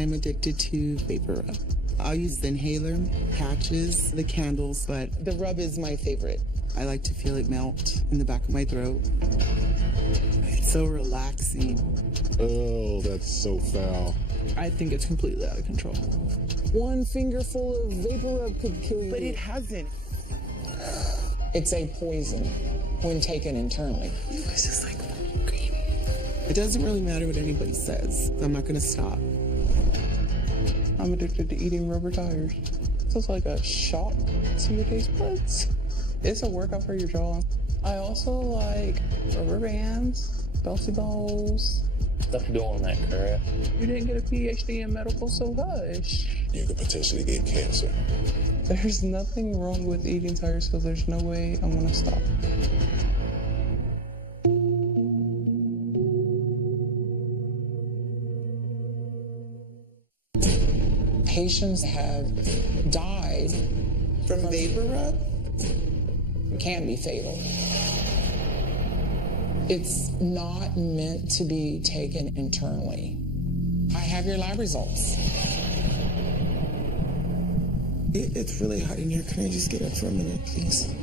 I'm addicted to vapor rub. I'll use the inhaler, patches, the candles, but the rub is my favorite. I like to feel it melt in the back of my throat. It's so relaxing. Oh, that's so foul. I think it's completely out of control. One fingerful of vapor rub could kill you. But it hasn't. It's a poison when taken internally. It's just like green. It doesn't really matter what anybody says. I'm not gonna stop. I'm addicted to eating rubber tires. It's like a shock to your taste buds. It's a workout for your jaw. I also like rubber bands, bouncy balls. Stuff doing that crap. You didn't get a PhD in medical, so hush. You could potentially get cancer. There's nothing wrong with eating tires, so there's no way I'm gonna stop. Patients have died From vapor rub? It can be fatal. It's not meant to be taken internally. I have your lab results. It's really hot in here. Can I just get up for a minute, please?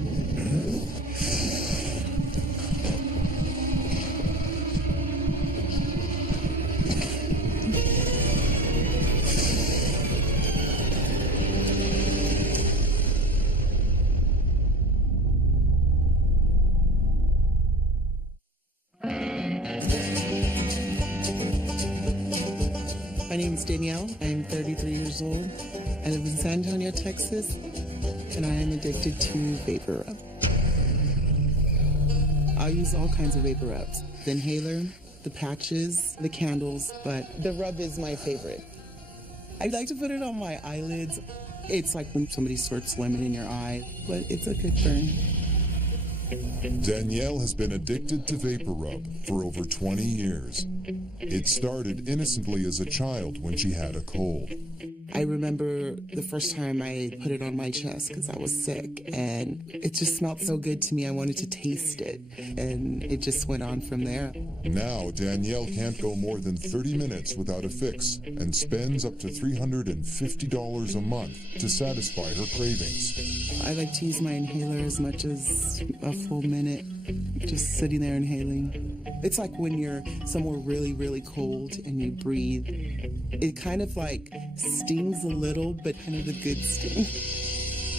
My name is Danielle. I'm 33 years old. I live in San Antonio, Texas, and I am addicted to vapor rub. I'll use all kinds of vapor rubs. The inhaler, the patches, the candles, but the rub is my favorite. I like to put it on my eyelids. It's like when somebody squirts lemon in your eye, but it's a good burn. Danielle has been addicted to vapor rub for over 20 years. It started innocently as a child when she had a cold. I remember the first time I put it on my chest because I was sick, and it just smelled so good to me. I wanted to taste it, and it just went on from there. Now, Danielle can't go more than 30 minutes without a fix and spends up to $350 a month to satisfy her cravings. I like to use my inhaler as much as a full minute, just sitting there inhaling. It's like when you're somewhere really, really cold and you breathe. It kind of like stings a little, but kind of the good sting.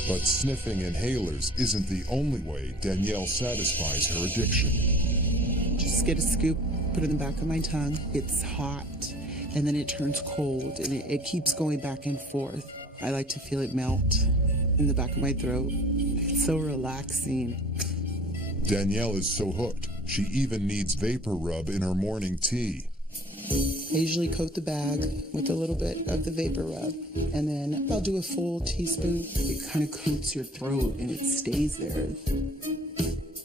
But sniffing inhalers isn't the only way Danielle satisfies her addiction. Just get a scoop, put it in the back of my tongue. It's hot, and then it turns cold, and it keeps going back and forth. I like to feel it melt in the back of my throat. It's so relaxing. Danielle is so hooked, she even needs vapor rub in her morning tea. I usually coat the bag with a little bit of the vapor rub, and then I'll do a full teaspoon. It kind of coats your throat, and it stays there.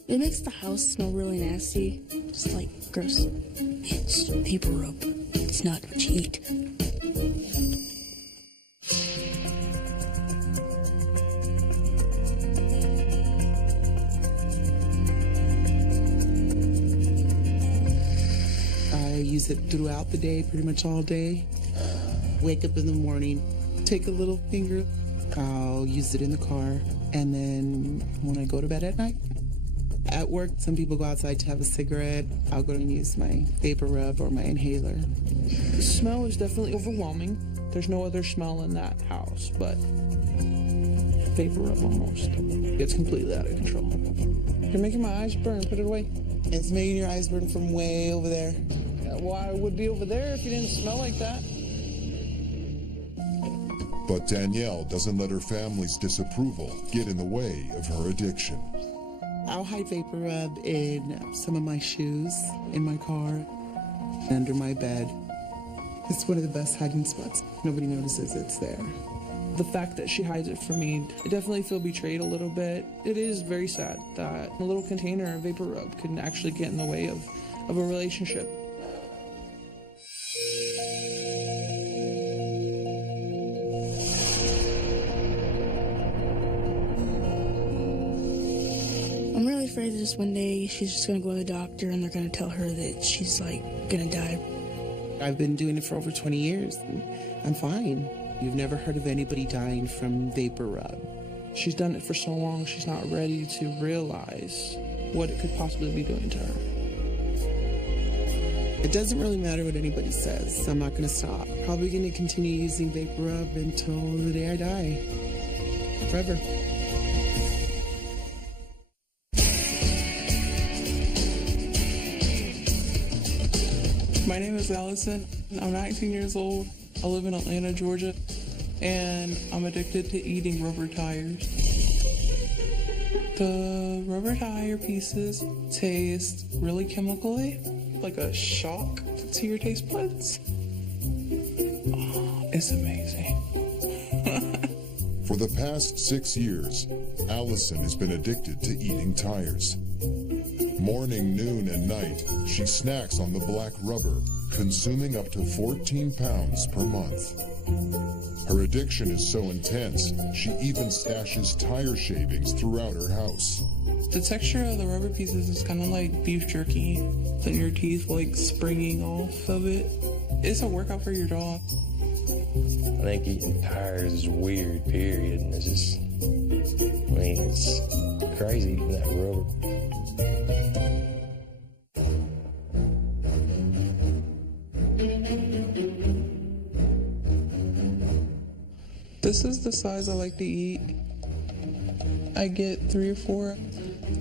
It makes the house smell really nasty, just like gross. It's vapor rub. It's not what you eat. Use it throughout the day, pretty much all day. Wake up in the morning, take a little finger, I'll use it in the car, and then when I go to bed at night. At work, some people go outside to have a cigarette. I'll go and use my vapor rub or my inhaler. The smell is definitely overwhelming. There's no other smell in that house, but vapor rub almost. It's completely out of control. You're making my eyes burn. Put it away. It's making your eyes burn from way over there. Why I would be over there if you didn't smell like that? But Danielle doesn't let her family's disapproval get in the way of her addiction. I'll hide vapor rub in some of my shoes, in my car, under my bed. It's one of the best hiding spots. Nobody notices it's there. The fact that she hides it from me, I definitely feel betrayed a little bit. It is very sad that a little container of vapor rub can actually get in the way of a relationship. I'm really afraid that just one day she's just gonna go to the doctor and they're gonna tell her that she's like gonna die. I've been doing it for over 20 years. And I'm fine. You've never heard of anybody dying from vapor rub. She's done it for so long, she's not ready to realize what it could possibly be doing to her. It doesn't really matter what anybody says. I'm not going to stop. Probably going to continue using vapor rub until the day I die. Forever. My name is Allison. I'm 19 years old. I live in Atlanta, Georgia, and I'm addicted to eating rubber tires. The rubber tire pieces taste really chemically, like a shock to your taste buds. Oh, it's amazing. For the past 6 years, Allison has been addicted to eating tires. Morning, noon, and night, she snacks on the black rubber, consuming up to 14 pounds per month. Her addiction is so intense, she even stashes tire shavings throughout her house. The texture of the rubber pieces is kind of like beef jerky, then your teeth like springing off of it. It's a workout for your jaw. I think eating tires is weird, period. And it's just, it's crazy eating that rubber. This is the size I like to eat. I get 3 or 4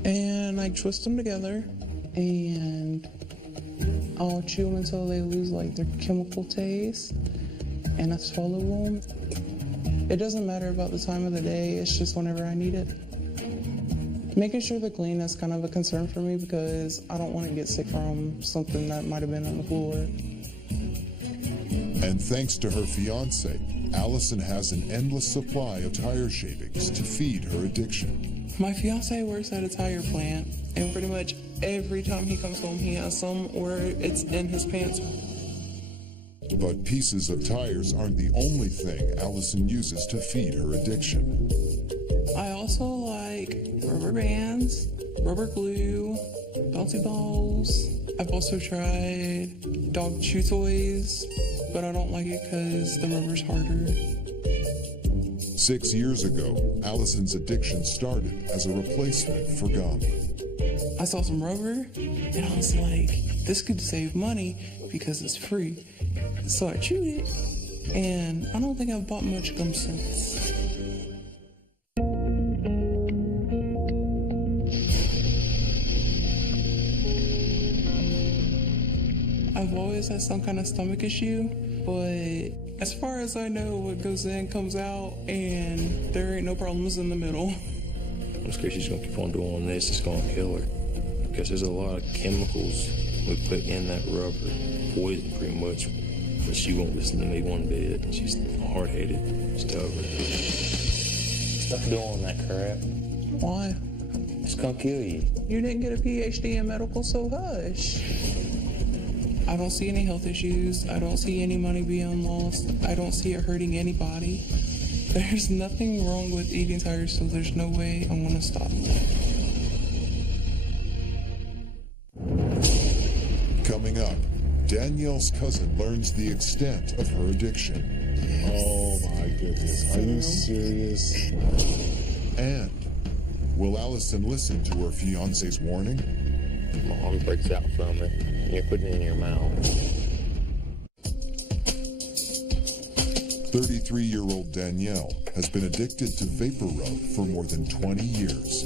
and I twist them together and I'll chew them until they lose like their chemical taste and I swallow them. It doesn't matter about the time of the day, it's just whenever I need it. Making sure they're clean is kind of a concern for me because I don't want to get sick from something that might have been on the floor. And thanks to her fiance, Allison has an endless supply of tire shavings to feed her addiction. My fiance works at a tire plant, and pretty much every time he comes home, he has some, or it's in his pants. But pieces of tires aren't the only thing Allison uses to feed her addiction. I also like rubber bands, rubber glue, bouncy balls. I've also tried dog chew toys, but I don't like it because the rubber's harder. 6 years ago, Allison's addiction started as a replacement for gum. I saw some rubber, and I was like, this could save money because it's free. So I chewed it, and I don't think I've bought much gum since. I've always had some kind of stomach issue, but as far as I know, what goes in comes out, and there ain't no problems in the middle. I'm scared she's gonna keep on doing this. It's gonna kill her because there's a lot of chemicals we put in that rubber, poison pretty much. But she won't listen to me one bit. She's hard-headed, stubborn. Stop doing that crap. Why? It's gonna kill you. You didn't get a PhD in medical, so hush. I don't see any health issues. I don't see any money being lost. I don't see it hurting anybody. There's nothing wrong with eating tires, so there's no way I'm gonna stop. Coming up, Danielle's cousin learns the extent of her addiction. Oh my goodness, are you serious? And will Allison listen to her fiance's warning? Mom breaks out from it, and you're putting it in your mouth. 33-year-old Danielle has been addicted to vapor rub for more than 20 years.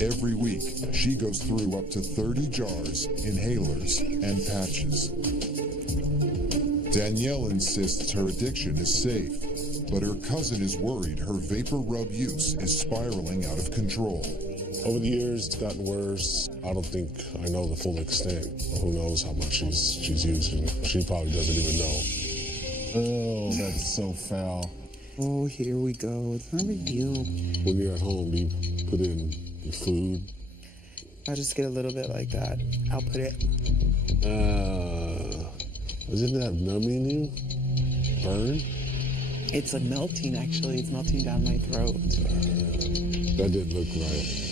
Every week, she goes through up to 30 jars, inhalers, and patches. Danielle insists her addiction is safe, but her cousin is worried her vapor rub use is spiraling out of control. Over the years, it's gotten worse. I don't think I know the full extent. Who knows how much she's using. She probably doesn't even know. Oh, that's so foul. Oh, here we go. It's not a big deal. When you're at home, do you put in your food? I'll just get a little bit like that. I'll put it. Isn't that numbing you? Burn? It's like melting, actually. It's melting down my throat. That didn't look right.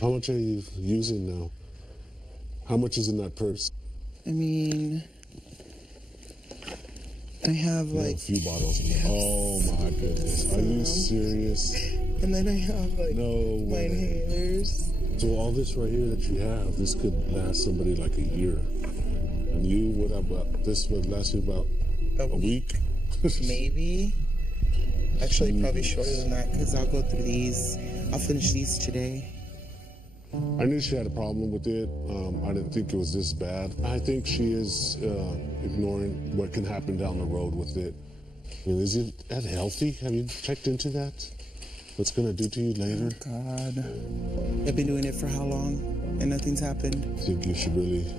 How much are you using now? How much is in that purse? I mean, I have You have like a few bottles. Yes. Oh my goodness. Are you serious? And then I have like No my way. inhalers. So all this right here that you have, this could last somebody like a year. And you, this would last you about a week? Maybe. Actually, probably shorter than that because I'll go through these. I'll finish these today. I knew she had a problem with it. I didn't think it was this bad. I think she is ignoring what can happen down the road with it. I mean, is it that healthy? Have you checked into that? What's going to do to you later? God. I've been doing it for how long? And nothing's happened. I think you should really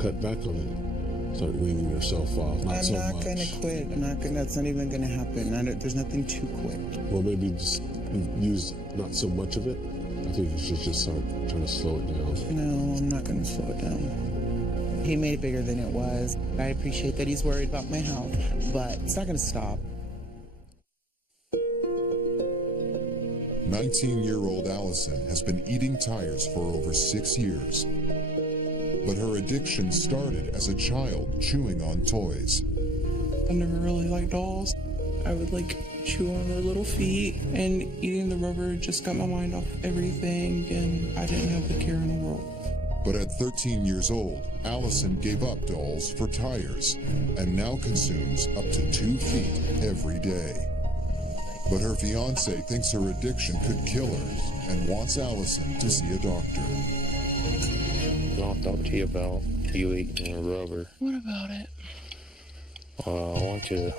cut back on it. Start weaning yourself off. I'm not going to quit. That's not even going to happen. There's nothing to quit. Well, maybe just use not so much of it. I think you should just start trying to slow it down. No, I'm not going to slow it down. He made it bigger than it was. I appreciate that he's worried about my health, but it's not going to stop. 19-year-old Allison has been eating tires for over 6 years. But her addiction started as a child chewing on toys. I never really liked dolls. I would like chew on their little feet, and eating the rubber just got my mind off everything, and I didn't have the care in the world. But at 13 years old, Allison gave up dolls for tires and now consumes up to 2 feet every day. But her fiance thinks her addiction could kill her and wants Allison to see a doctor. I'll talk to you about you eating rubber. What about it? I want you to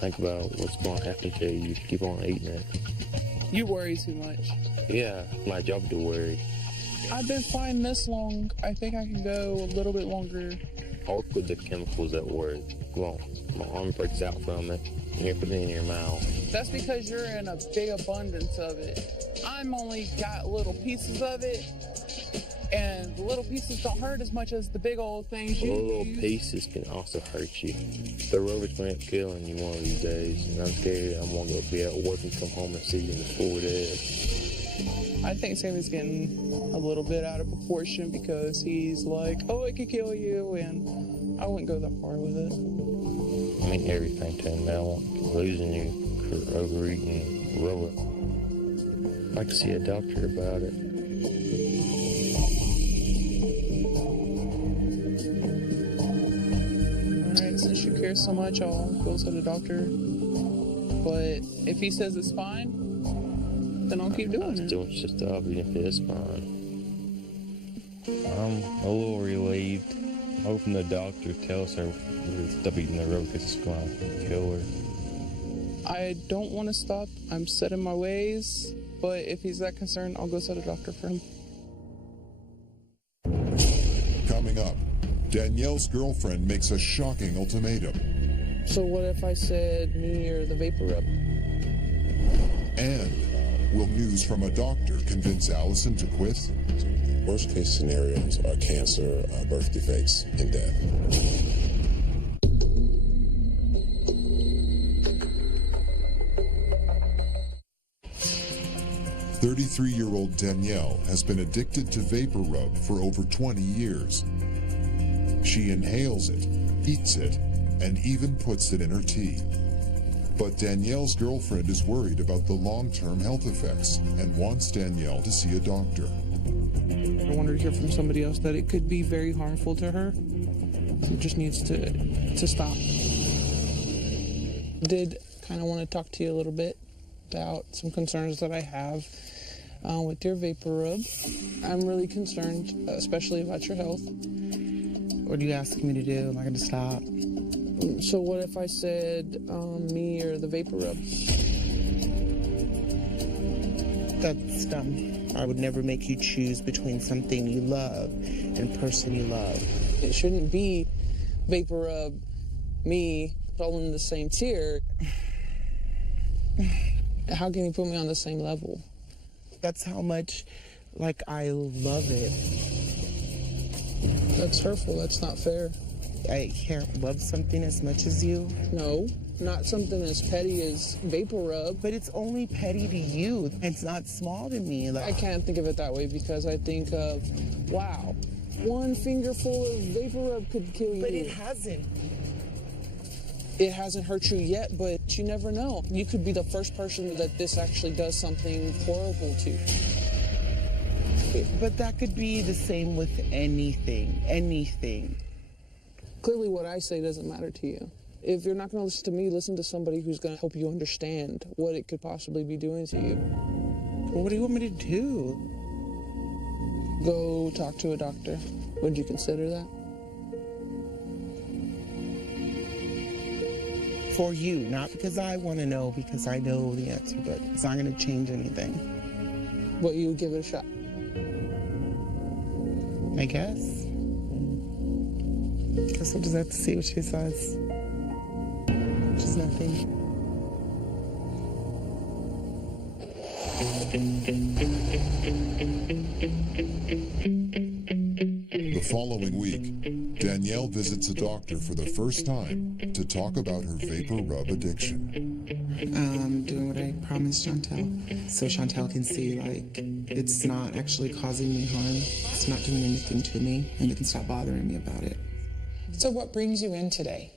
think about what's going to happen to you if you keep on eating it. You worry too much. Yeah, my job to worry. I've been fine this long. I think I can go a little bit longer. I work with the chemicals that work. Well, my arm breaks out from it, and you're putting it in your mouth. That's because you're in a big abundance of it. I'm only got little pieces of it, and the little pieces don't hurt as much as the big old things you Little use. pieces can also hurt you. The rubber's going to kill you one of these days, and I'm scared I'm going to be at work and come home and see you before dead. I think Sammy's getting a little bit out of proportion because he's like, oh, it could kill you, and I wouldn't go that far with it. I mean everything to him. I don't want losing you for overeating rubber. I'd like to see a doctor about it. Alright, since you care so much, I'll go to the doctor. But if he says it's fine, then I'll keep I doing was it. doing just stuff even if it's fine. I'm a little relieved. I'm hoping the doctor tells her to stop eating the rubber because it's going to kill her. I don't want to stop. I'm set in my ways. But if he's that concerned, I'll go to the doctor for him. Coming up, Danielle's girlfriend makes a shocking ultimatum. So what if I said me or the vapor rub? And will news from a doctor convince Allison to quit? Worst case scenarios are cancer, birth defects, and death. 33-year-old Danielle has been addicted to vapor rub for over 20 years. She inhales it, eats it, and even puts it in her tea. But Danielle's girlfriend is worried about the long-term health effects and wants Danielle to see a doctor. I want her to hear from somebody else that it could be very harmful to her. It just needs to stop. Did kind of want to talk to you a little bit about some concerns that I have with your vapor rub. I'm really concerned, especially about your health. What are you asking me to do? Am I going to stop? So what if I said me or the vapor rub? That's dumb. I would never make you choose between something you love and a person you love. It shouldn't be vapor rub, me, all in the same tier. How can you put me on the same level? That's how much, I love it. That's hurtful. That's not fair. I can't love something as much as you. No, not something as petty as vapor rub. But it's only petty to you. It's not small to me. I can't think of it that way because I think of, wow, one fingerful of vapor rub could kill you. But it hasn't. It hasn't hurt you yet, but you never know. You could be the first person that this actually does something horrible to. But that could be the same with anything. Clearly what I say doesn't matter to you. If you're not going to listen to me, listen to somebody who's going to help you understand what it could possibly be doing to you. Well, what do you want me to do? Go talk to a doctor. Would you consider that? For you, not because I want to know, because I know the answer, but it's not going to change anything. But you would give it a shot. I guess. Guess we'll just have to see what she says. Just nothing. The following week, Danielle visits a doctor for the first time to talk about her vapor rub addiction. Doing what I promised Chantel. So Chantel can see, like, it's not actually causing me harm. It's not doing anything to me, and it can stop bothering me about it. So what brings you in today?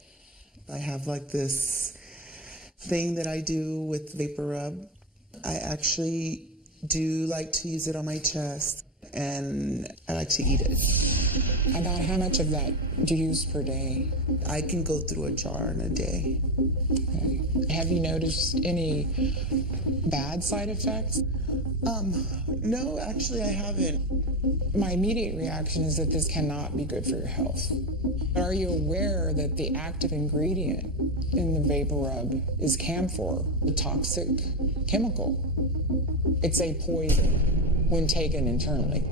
I have, like, this thing that I do with vapor rub. I actually do like to use it on my chest, and I like to eat it. About how much of that do you use per day? I can go through a jar in a day. Okay. Have you noticed any bad side effects? No, actually I haven't. My immediate reaction is that this cannot be good for your health. Are you aware that the active ingredient in the vapor rub is camphor, the toxic chemical? It's a poison when taken internally.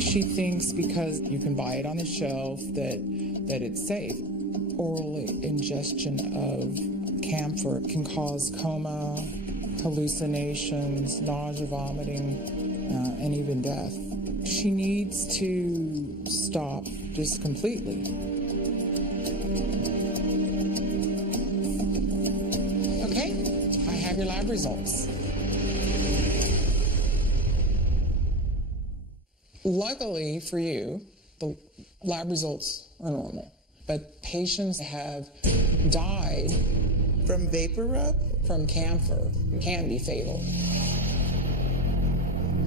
She thinks because you can buy it on the shelf that it's safe. Oral ingestion of camphor can cause coma, hallucinations, nausea, vomiting, and even death. She needs to stop just completely. Okay, I have your lab results. Luckily for you, the lab results are normal, but patients have died From vapor rub? from camphor. It can be fatal.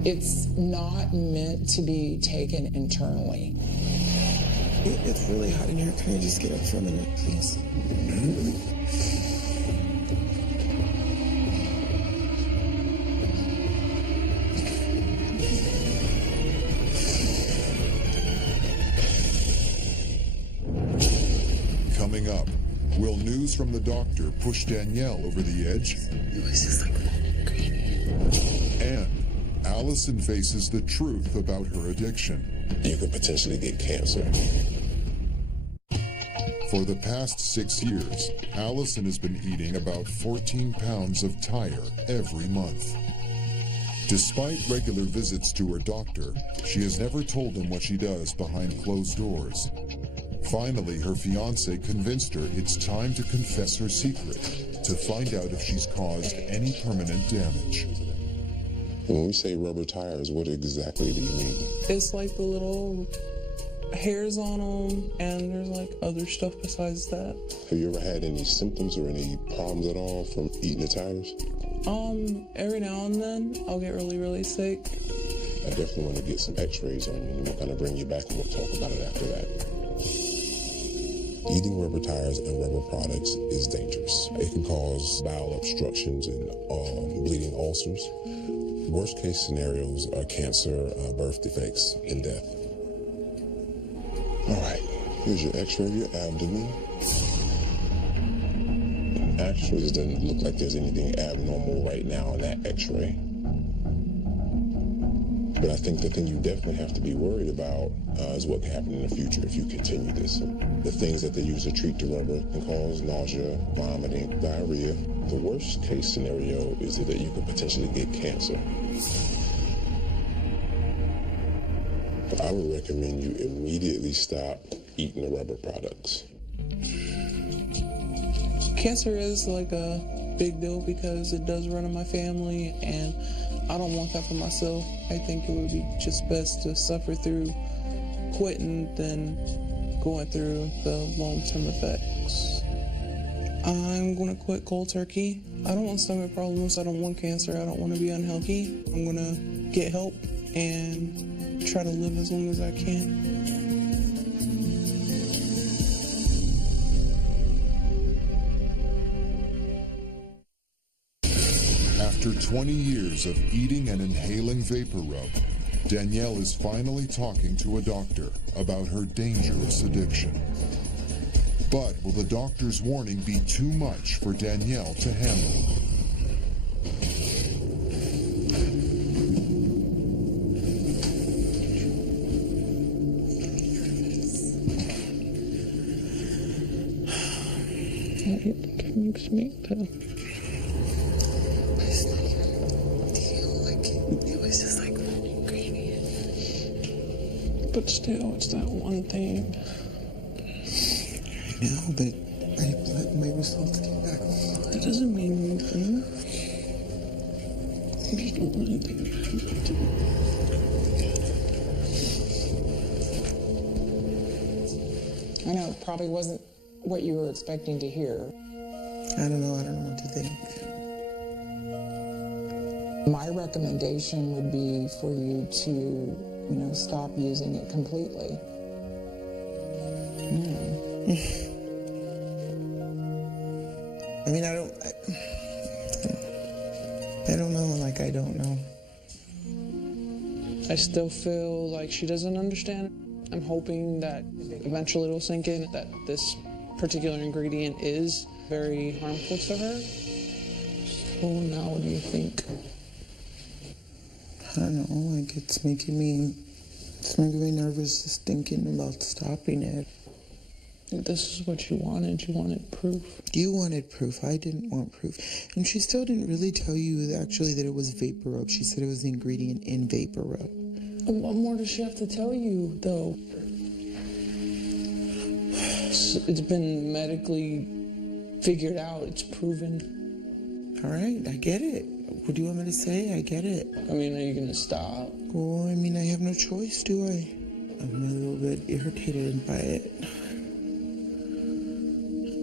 It's not meant to be taken internally. It's really hot in here. Can I just get up for a minute, please? Coming up, will news from the doctor push Danielle over the edge? It's just like green. And Allison faces the truth about her addiction. You could potentially get cancer. For the past 6 years, Allison has been eating about 14 pounds of tire every month. Despite regular visits to her doctor, she has never told him what she does behind closed doors. Finally, her fiancé convinced her it's time to confess her secret to find out if she's caused any permanent damage. When we say rubber tires, what exactly do you mean? It's like the little hairs on them, and there's like other stuff besides that. Have you ever had any symptoms or any problems at all from eating the tires? Every now and then I'll get really, really sick. I definitely want to get some x-rays on you, and we'll kind of bring you back and we'll talk about it after that. Eating rubber tires and rubber products is dangerous. It can cause bowel obstructions and bleeding ulcers. Worst case scenarios are cancer, birth defects, and death. All right, here's your x-ray of your abdomen. Actually, it doesn't look like there's anything abnormal right now in that x-ray. But I think the thing you definitely have to be worried about is what can happen in the future if you continue this. The things that they use to treat the rubber can cause nausea, vomiting, diarrhea. The worst case scenario is that you could potentially get cancer. But I would recommend you immediately stop eating the rubber products. Cancer is like a big deal because it does run in my family, and I don't want that for myself. I think it would be just best to suffer through quitting than going through the long-term effects. I'm going to quit cold turkey. I don't want stomach problems. I don't want cancer. I don't want to be unhealthy. I'm going to get help and try to live as long as I can. After 20 years of eating and inhaling vapor rub, Danielle is finally talking to a doctor about her dangerous addiction. But will the doctor's warning be too much for Danielle to handle? It makes me tell. It was just like one ingredient. But still, it's that one thing. I know, but my results came back. It doesn't mean anything. I just don't want anything to happen to me. I know it probably wasn't what you were expecting to hear. I don't know what to think. My recommendation would be for you to, stop using it completely. I mean, I don't know, like I don't know. I still feel like she doesn't understand. I'm hoping that eventually it'll sink in that this particular ingredient is very harmful to her. So now what do you think? I don't know, like it's making me nervous just thinking about stopping it. This is what you wanted. You wanted proof. You wanted proof. I didn't want proof. And she still didn't really tell you actually that it was vapor rub. She said it was the ingredient in vapor rub. What more does she have to tell you, though? It's been medically figured out. It's proven. All right, I get it. What do you want me to say? I get it. I mean, are you going to stop? Well, I mean, I have no choice, do I? I'm a little bit irritated by it.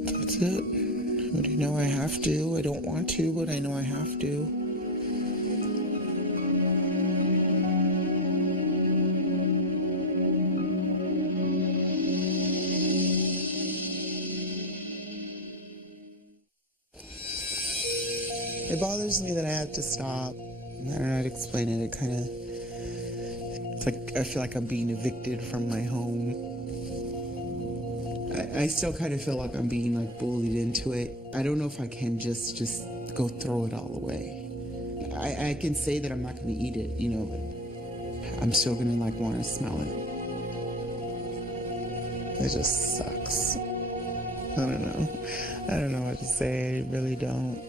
That's it. But I know I have to. I don't want to, but I know I have to. It bothers me that I have to stop. I don't know how to explain it. It's like I feel like I'm being evicted from my home. I still kind of feel like I'm being like bullied into it. I don't know if I can just go throw it all away. I can say that I'm not going to eat it, but I'm still going to like want to smell it. It just sucks. I don't know what to say. I really don't.